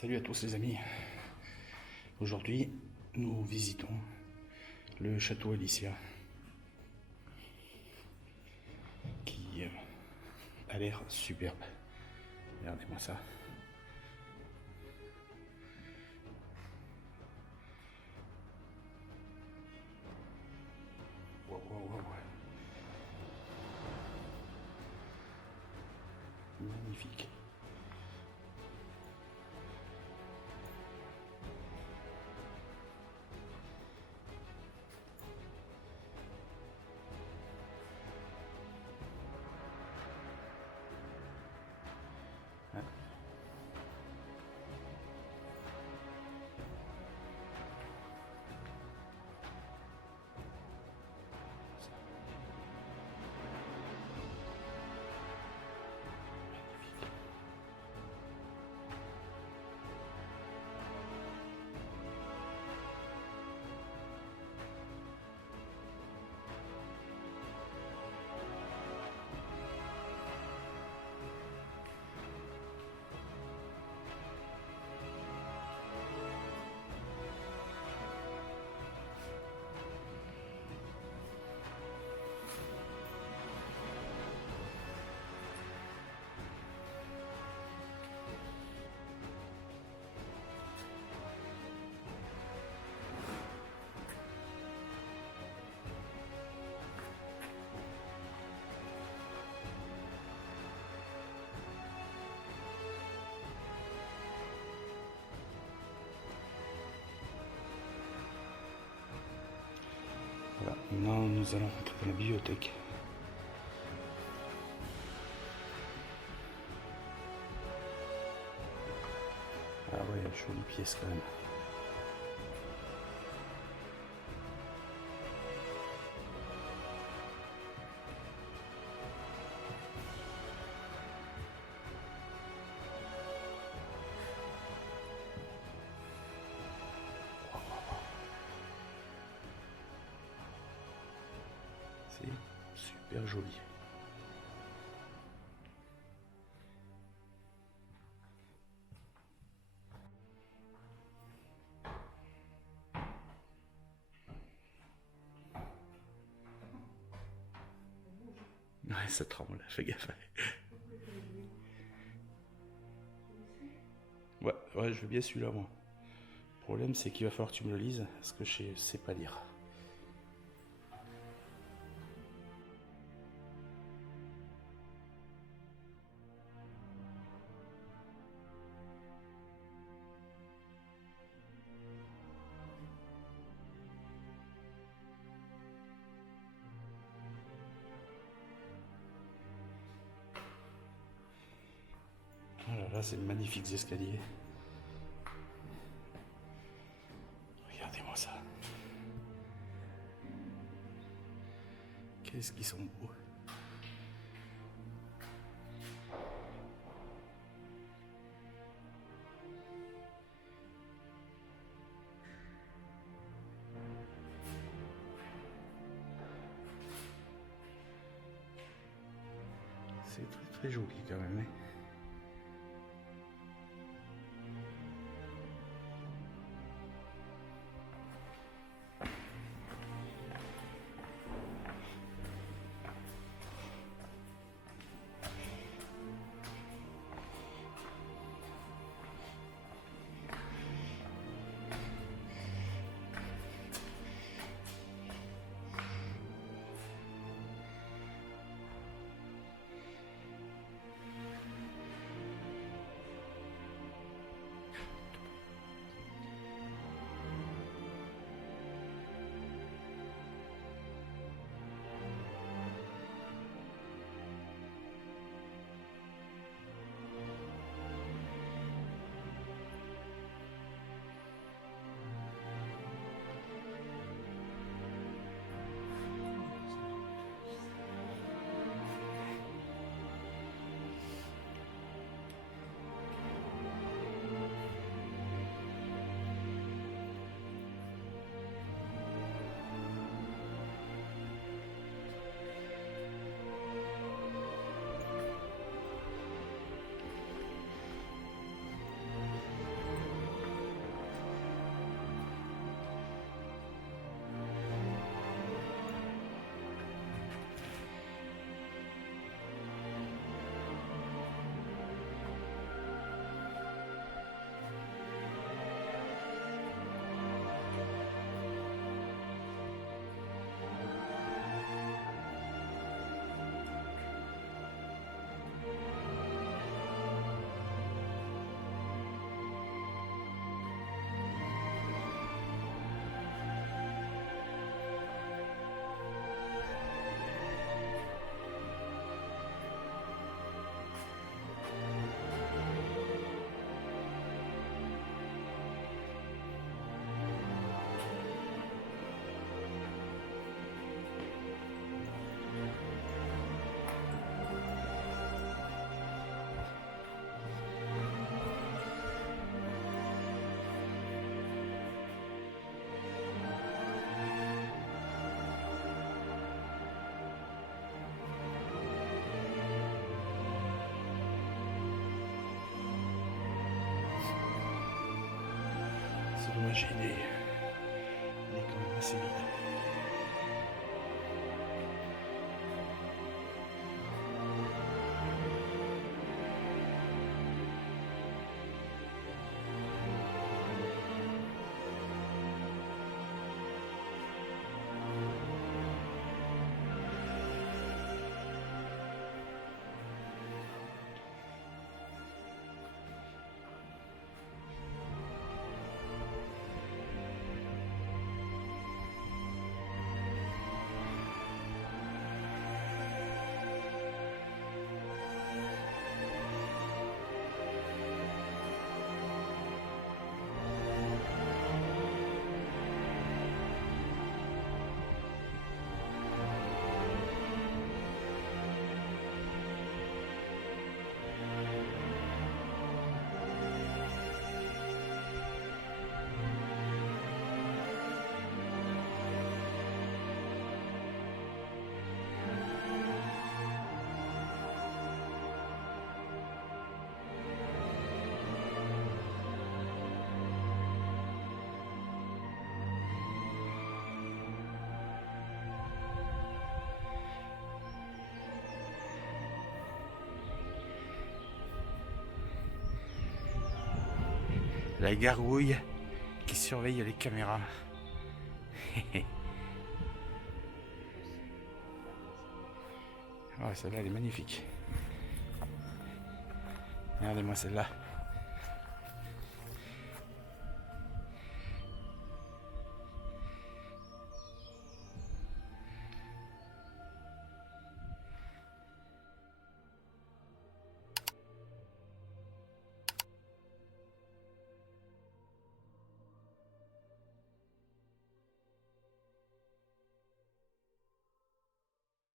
Salut à tous les amis. Aujourd'hui, nous visitons le château Alicia qui a l'air superbe. Regardez-moi ça. Wow, wow, wow. Magnifique. Ah. Voilà, maintenant nous allons rentrer dans la bibliothèque. Ah ouais, jolie pièce quand même. C'est super joli. Ouais, ça tremble, fais gaffe. Ouais, ouais, je veux bien celui-là, moi. Le problème, c'est qu'il va falloir que tu me le lises, parce que je sais pas lire. Oh là là, ces magnifiques escaliers. Regardez-moi ça. Qu'est-ce qu'ils sont beaux. C'est très très joli quand même. Hein. c'est dommage, il est quand même assez vide. La gargouille qui surveille les caméras. Oh, celle-là elle est magnifique. Regardez-moi celle-là.